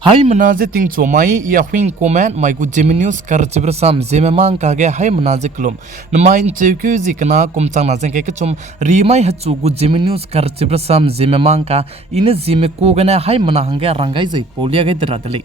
Hai menaje ting chomai ya huing comment mai gu Zeme news kar chibrasam Zeme mang ka ge hai menaje klum namain chekyu zikna kumchang na jeng ke chum rimai hachu gu Zeme news kar chibrasam Zeme mang ka ine Zeme ko gana hai mana hanga rangai jai polia ge dradali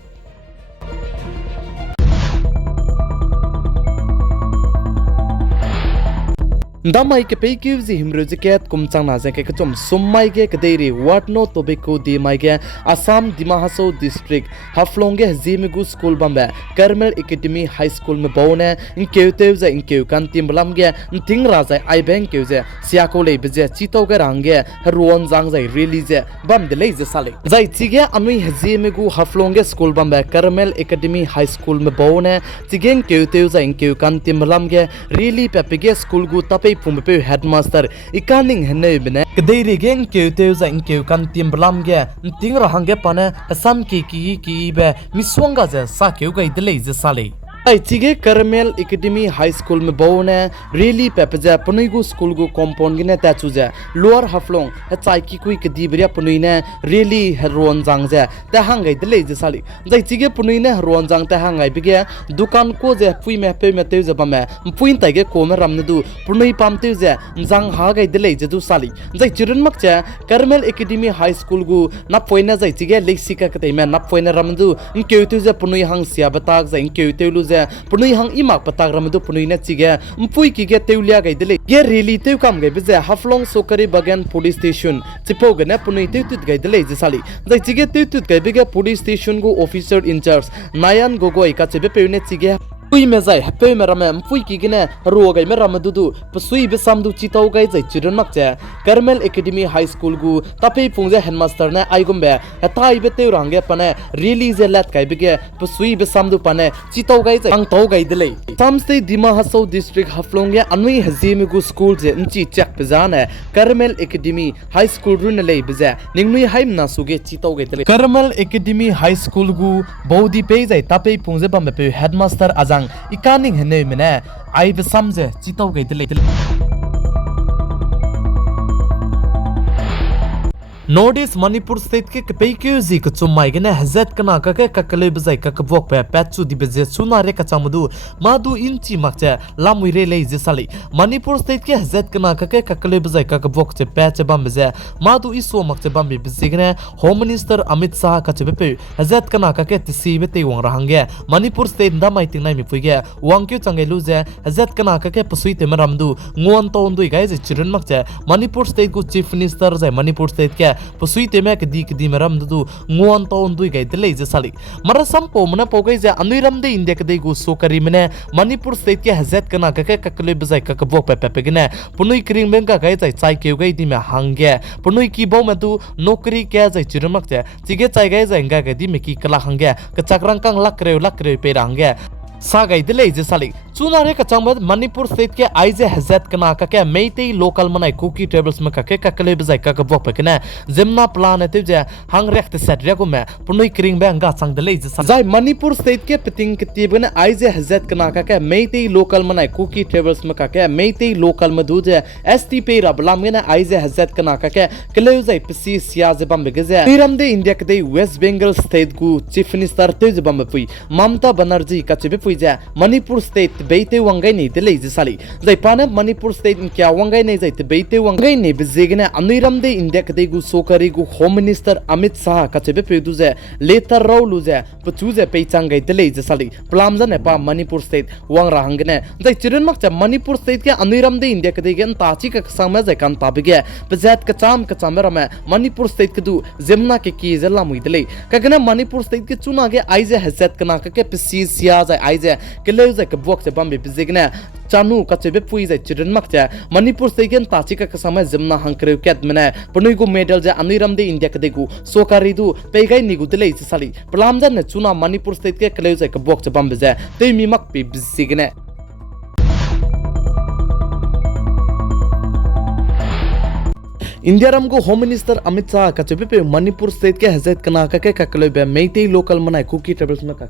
Damai ke peki zi himrojiket kumchang na jeng ke chum summai ge kaderi what no tobeko di mai ge Assam Dimahaso district haflong ge Zeme gu school bamba Carmel Academy High School me bone in keute za in keu kan timbalam ge ting raja ai bank keu je siako le beje chito ge range ruon jang jai release bam de le je sale jai chige anui Zeme gu haflong ge school bamba Carmel Academy High School me bone chigen keute za in keu kan timbalam ge really pepege school gu tape Pumpe headmaster ikaning hene bene kaderi gen keute za in keu kan timbalam ge ting rahange pane Assam ki be miswanga je sa keu ga idle je sale ai chige Carmel Academy High School me bone really pepeja punigu school gu compound gine ta chuja lower haflong ha chai ki kui kdibria punuine really heron jang ja ta hangai dele je sali jai chige punuine heron jang ta hangai bige dukan ko je pui me pe me te je ba me puin tai ge ko me ramne du punui pam te je jang ha gai dele je du sali jai chirun mak cha Carmel Academy High School gu na poina jai chige leksika ka te me na poina ramdu in keu je punui hang sia batak ja in keu te lu punui hang imak patak ramdu punui na chige mpui ki ge teulia gai dele ye really teu kam gai beje haflong sokari bagan police station chipo gane punui teutut gai dele je sali jai chige teutut gai bege police station go officer in charge Nayan Gogoi ka chebe peune chige pui me jai hape me rame pui ki gine ro gai me ramdu du pusui be samdu chitau gai jai chiron mak cha Carmel Academy High School gu tape pungje headmaster na aigombe hatai be teu range pane release lat kai bege pusui be samdu pane chitau gai jai ang tau gai dele samste Dimahaso district haflong ya anui Zeme gu school je nchi chak pejane Carmel Academy High School run le beja ningnui haim na suge chitau gai dele Carmel Academy High School gu bodi pe jai tape pungje bam pe headmaster ajang ikaning hene mene ai be samje chitau gai dele Northeast Manipur state ke pekyu zi ka chumai gene hazat kana ka ke kakale bzai ka kabok pe patchu di beje chuna re ka chamdu madu inchi makcha lamui re le je sali Manipur state ke hazat kana ka ke kakale bzai ka kabok che patch bam beje madu iso makcha bam be beje gene home minister Amit Shah ka che pe hazat kana ka ke tisi be te wang rahange Manipur state da mai ting nai mi puige wangkyu changai lu je hazat kana ka ke pusui te maramdu ngon to ndui gai je chiren makcha Manipur state ku chief minister jai Manipur state ke pusui teme ke di maram du ngon to ndui gai dele je sali mara sampo mena pogai je anuiram de india ke de gu sokari mene Manipur state ke hazat kana ka ke kakle bzai ka ka bok pe gene punui kring beng ka gai chai keu gai di me hangge punui ki bo me tu nokri ke jai chirumak je chige chai gai jai nga ga di me ki kala hangge ka chakrang kang lakre pe rangge sagai dele je sali chunare ka changba Manipur state ke aize hazat kana ka ke meitei local manai cookie tables ma ka ke kakale bzai ka ka bok pekena zemna plan ate je hang rekte set rego me punoi kring ba nga chang dele je jai Manipur state ke peting ke tibene aize hazat kana ka ke meitei local manai cookie tables ma ka ke meitei local ma du je st pe rablam gena aize hazat kana ka ke kele jai psi sia je bam ge je tiram de india ke de West Bengal state gu chief minister te je bam pui Mamta Banerjee ka che pui je Manipur state beite wangai nei dele je sali jai pana Manipur state in kya wangai nei jai te beite wangai nei bezegene anuiram de india ke de gu sokari gu home minister Amit Shah ka chebe pe du je letter raw lu je puchu je pe changai dele je sali plamja ne pa Manipur state wang rahangene jai chiren mak cha Manipur state ke anuiram de india ke de gen ta chi ka sama jai kan ta bige pejat ka cham rame Manipur state ke du zemna ke ki je lamui dele ka gena Manipur state ke chuna ge aize hazat kana ka ke psi sia jai aize ke le jai ka bok bambe bizigna chanu ka chebe pui jai chiren makcha Manipur segen tachi ka sama jemna hangkre ket mena punui go medal ja anuiram de india kade gu sokari du pegai nigu tele sali plamja ne chuna Manipur state ke kle jai ka bok bambe ja te mi mak pe bizigna India रमगो home minister Amit Shah कचबे पे Manipur state के हजरत कना का ककले बे मेते local मनाय cookie travels में का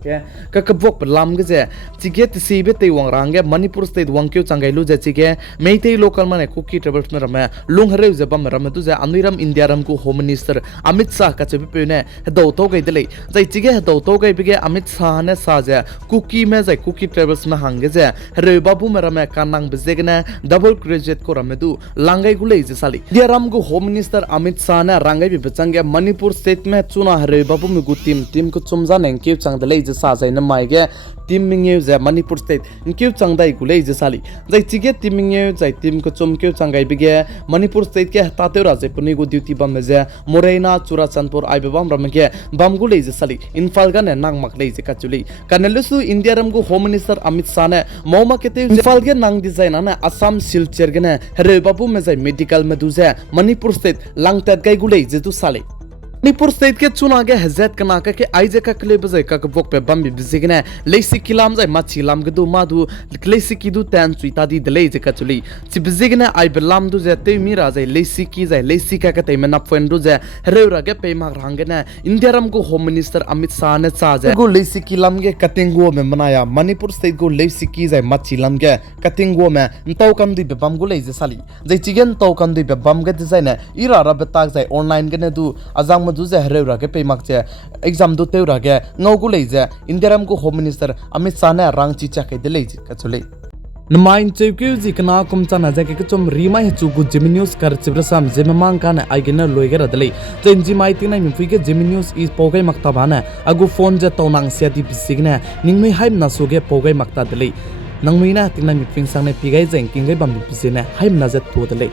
ककबोक लाम गजे चिगे तिसीबे ते वंगरांगे मणिपुर स्टेट वंक्यो चंगाइलु जे चिगे मेते लोकल मनाय कुकी ट्रेवल्स में रमे लुंगरे जे बम रमे तु जे अनिरम इंडिया रमगो होम मिनिस्टर अमित शाह कचबे पे ने दो तो गई दले जे चिगे दो तो गई बिगे अमित शाह ने साजे कुकी में जे कुकी ट्रेवल्स में हांगे जे रे बाबू में रमे कानांग बजेगने डबल ग्रेजुएट को रमे दु लांगाई गुले जे साली इंडिया रमगो होम मिनिस्टर अमित शाह ने रंगाई भी बचंगे मणिपुर स्टेट में चुना हरे बाबू में गु टीम को चुमजा ने क्यू चंगदले जे साजै न माइगे टीम मिंगे जे मणिपुर स्टेट क्यू चंगदाई गुले जे साली जै चिगे टीम मिंगे जै टीम को चुम क्यू चंगाई बिगे मणिपुर स्टेट के ताते राजे पुनी गु ड्यूटी बम जे मोरेना चुराचंदपुर आइबे बम रमगे बम गुले जे साली इनफाल गा ने नांग मकले जे कचुली कनलसु इंडिया रमगु होम मिनिस्टर अमित शाह ने मोमा केते इनफाल के नांग डिजाइन ने असम सिलचर के ने हरे बाबू में जै मेडिकल में दुजे मणिपुर स्टेट लांगतत गई गुले जे तु साली मणिपुर स्टेट के चुनागे हजरत कनाका के आइजे का क्ले बजे का बोक पे बम बिजिगने लेसी किलाम जाय माची लाम गदु मादु लेसी किदु तन सुइता दी दले जे कचुली चिबिजिगने आइ बलाम दु जे ते मिरा जाय लेसी की जाय लेसी का कते मना फंडु जे रेउरा के पे मा रांगने इंडिया रम को होम मिनिस्टर अमित शाह ने साजे गो लेसी किलाम के कटिंगो में मनाया मणिपुर स्टेट गो लेसी की जाय माची लाम के कटिंगो में तो कम दी बम गो ले जे साली जे चिगन तो कम दी बम के डिजाइन इरा रब ताक जाय ऑनलाइन गने दु अजांग दुजे हरेउरा के पेमाक जे एग्जाम दु तेउरा के ngौगु लेजे इंडियारम को होम मिनिस्टर अमित शाह ने रांग चिचा के दिले कचुले नमाइन चेक्यू जिकना कुमचा ना जे के चुम रिमा हेचु गु जेमी न्यूज़ कर चिब्रसाम जेमे मांग का ने आइगेना लोइगे रदले जेंजी माइति ना मिफुइ के जेमी न्यूज़ इस पोगै मक्ता बाने अगु फोन जे तौनांग सेति बिसिगने निंगमै हाइम ना सुगे पोगै मक्ता दले नंगमैना तिना मिफिंग सांने पिगाइ जें किंगै बम बिसिने हाइम ना जे तो दले